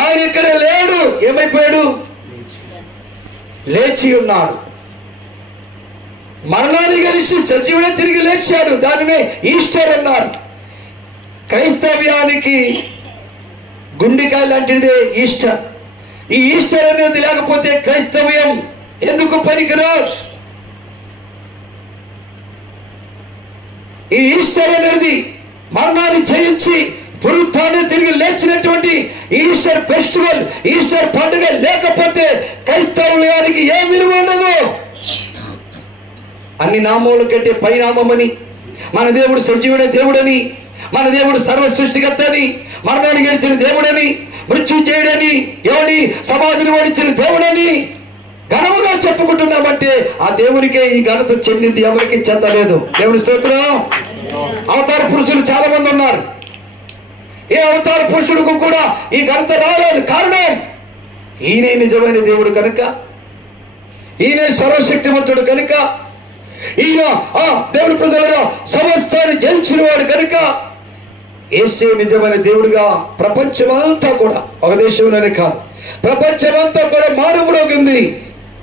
ఆయన ఇక్కడ లేడు. ఏమైపోయాడు? లేచి ఉన్నాడు. మరణాన్ని గెలిచి సజీవుడే తిరిగి లేచాడు. దానినే ఈస్టర్ అన్నారు. క్రైస్తవ్యానికి గుండెకాయ లాంటిదే ఈస్టర్. ఈ ఈస్టర్ అనేది లేకపోతే క్రైస్తవ్యం ఎందుకు పనికిరాదు? ఈ ఈస్టర్ అనేది మరణాన్ని జయించి పునరుత్థానం తిరిగి లేచినటువంటి ఈస్టర్ ఫెస్టివల్, ఈస్టర్ పండుగ లేకపోతే క్రైస్తవ్యానికి ఏ విలువ ఉండదు. అన్ని నామముల కంటే పైనామమని, మన దేవుడు సజీవుడే దేవుడని, మన దేవుడు సర్వ సృష్టికర్త అని, మరణాన్ని గెలిచిన దేవుడని, మృత్యుంజయుడని, ఎవడి సమాధిని ఓడించిన దేవుడని ఘనముగా చెప్పుకుంటున్నామంటే ఆ దేవునికే ఈ ఘనత చెందింది, ఎవరికి చెందలేదు. దేవుని స్తోత్రం. అవతార పురుషులు చాలా మంది ఉన్నారు. ఏ అవతార పురుషుడికి కూడా ఈ ఘనత రాలేదు. కారణం ఈయనే నిజమైన దేవుడు కనుక, ఈయనే సర్వశక్తివంతుడు కనుక, ఈయన దేవుడి ప్రజలుగా సమస్తాన్ని జయించిన వాడు కనుక, యేసే నిజమైన దేవుడిగా ప్రపంచమంతా కూడా, ఒక దేశంలోనే కాదు ప్రపంచమంతా కూడా మారుమ్రోగింది.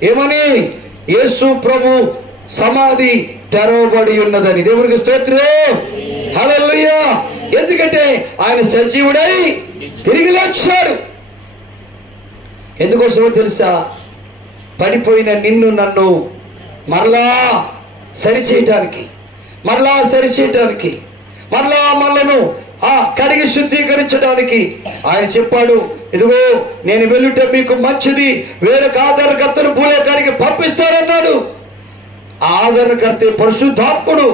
ఏమని? యేసు ప్రభు సమాధి తెరవబడి ఉన్నదని. దేవుడికి స్తోత్రం. హల్లెలూయా. ఎందుకంటే ఆయన సజీవుడై తిరిగి లేచాడు. ఎందుకోసమో తెలుసా? పడిపోయిన నిన్ను నన్ను మరలా సరిచేయటానికి, మరలా మనలను కడిగి శుద్ధీకరించడానికి ఆయన చెప్పాడు, ఇదిగో నేను వెళ్ళుట మీకు మంచిది, వేరొక ఆదరణకర్తను భూలోకానికి పంపిస్తారన్నాడు. ఆ ఆదరణకర్త పరిశుద్ధాత్ముడు.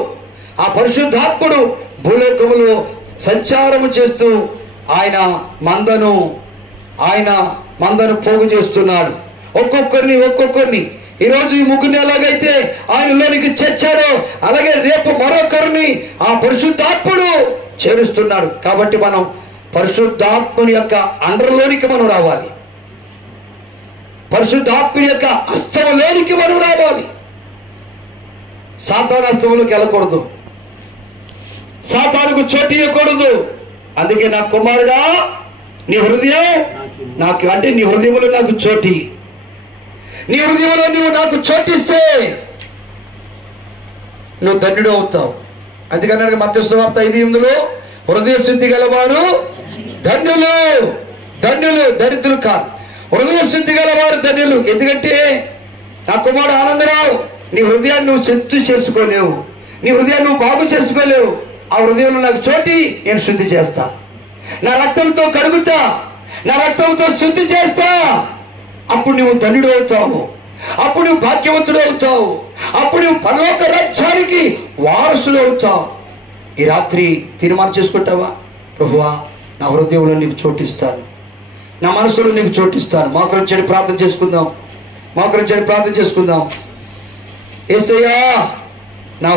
ఆ పరిశుద్ధాత్ముడు భూలోకములో సంచారము చేస్తూ ఆయన మందను పోగు చేస్తున్నాడు. ఒక్కొక్కరిని ఈరోజు ఈ ముగ్గురిని ఎలాగైతే ఆయనలోనికి చేర్చాడో అలాగే రేపు మరొకరిని ఆ పరిశుద్ధాత్ముడు చేరుస్తున్నాడు. కాబట్టి మనం పరిశుద్ధాత్ముని యొక్క అండర్లోనికి మనం రావాలి. పరిశుద్ధాత్ముని యొక్క హస్తంలోనికి మనం రావాలి. సాతాను హస్తంలోకి వెళ్ళకూడదు, సాతానుకు చోటు ఇవ్వకూడదు. అందుకే నా కుమారుడా నీ హృదయం నాకు, అంటే నీ హృదయంలో నాకు చోటి, నీ హృదయంలో నువ్వు నాకు చోటిస్తే నువ్వు ధన్యుడు అవుతావు. అందుకన్నాడు మత్తయి సువార్త 5:8 హృదయ శుద్ధి గలవారు ధన్యులు, దరిద్రులు కాదు. హృదయ శుద్ధి గలవారు ధన్యులు. ఎందుకంటే నా కుమారుడు ఆనందరావు, నీ హృదయాన్ని నువ్వు శుద్ధి చేసుకోలేవు, నీ హృదయాన్ని నువ్వు బాగు చేసుకోలేవు. ఆ హృదయంలో నాకు చోటి నేను శుద్ధి చేస్తా, నా రక్తంతో కడుగుతా, నా రక్తంతో శుద్ధి చేస్తా. అప్పుడు నువ్వు ధన్యుడు అవుతావు, అప్పుడు నువ్వు భాగ్యవంతుడు అవుతావు, అప్పుడు నువ్వు పరలోక రాజ్యానికి వారసుడు అవుతావు. ఈ రాత్రి తీర్మానం చేసుకుంటావా? ప్రభువా నా హృదయంలో నీకు చోటిస్తాను, నా మనసులో నీకు చోటిస్తాను. మా కొరకు ప్రార్థన చేసుకుందాం. యేసయ్యా నా